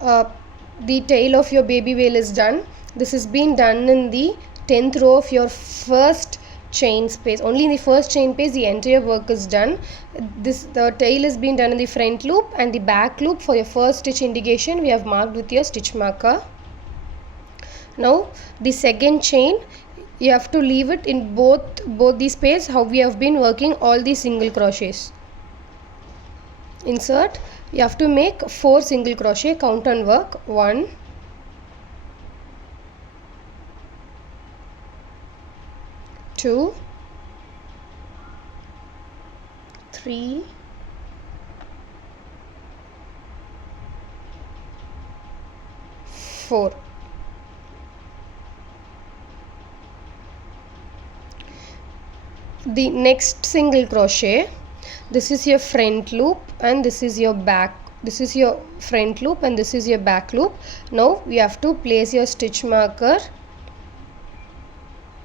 the tail of your baby whale is done. This has been done in the 10th row of your first chain space. Only in the first chain space the entire work is done. The tail is being done in the front loop, and the back loop for your first stitch indication we have marked with your stitch marker. Now the second chain, you have to leave it in both the space how we have been working all the single crochets. Insert, you have to make 4 single crochet, count and work. 1, 2, 3, 4. The next single crochet, this is your front loop and this is your back. This is your front loop and this is your back loop. Now we have to place your stitch marker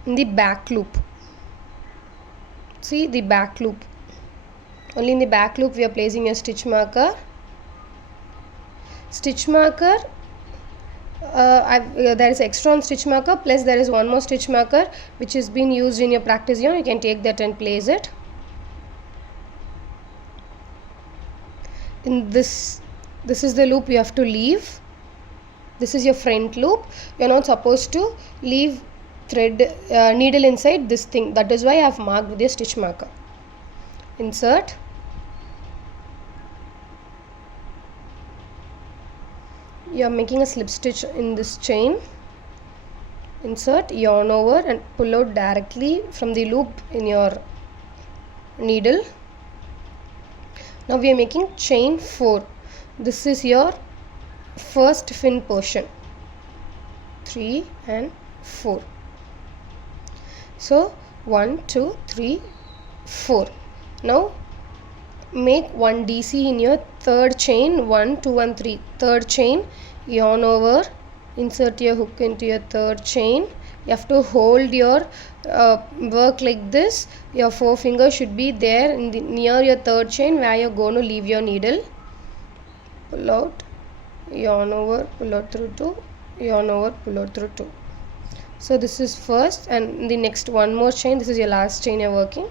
in the back loop. See the back loop. Only in the back loop we are placing your stitch marker. Stitch marker, there is extra on stitch marker, plus there is one more stitch marker which is being used in your practice yarn. You can take that and place it in this. This is the loop you have to leave. This is your front loop. You are not supposed to leave thread needle inside this thing. That is why I have marked with a stitch marker. Insert. You are making a slip stitch in this chain. Insert, yarn over and pull out directly from the loop in your needle. Now we are making chain 4. This is your first fin portion. 3 and 4. So 1, 2, 3, 4. Now make 1 DC in your third chain. 1, 2 and 3. Third chain, yarn over, insert your hook into your third chain. You have to hold your work like this. Your forefinger should be there in the near your third chain where you are going to leave your needle. Pull out, yarn over, pull out through 2, yarn over, pull out through 2. So this is first, and the next one more chain. This is your last chain you are working.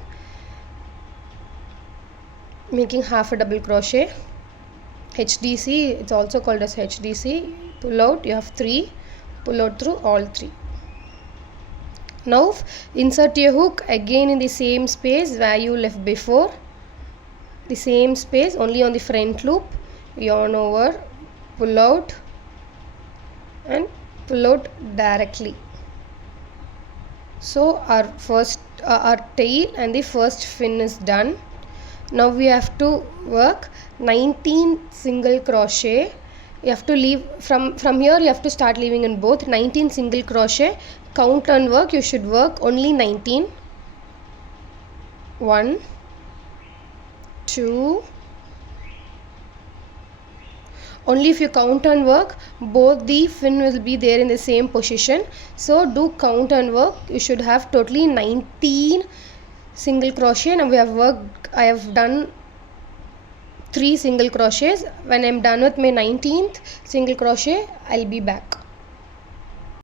Making half a double crochet. HDC, it's also called as HDC. Pull out, you have 3, pull out through all 3. Now insert your hook again in the same space where you left before. The same space, only on the front loop. Yarn over, pull out and pull out directly. So our tail and the first fin is done. Now we have to work 19 single crochet. You have to leave from here. You have to start leaving in both. 19 single crochet. Count and work. You should work only 19. 1, 2. Only if you count and work, both the fin will be there in the same position. So do count and work. You should have totally 19 single crochet. Now I have done 3 single crochets. When I am done with my 19th single crochet, I'll be back.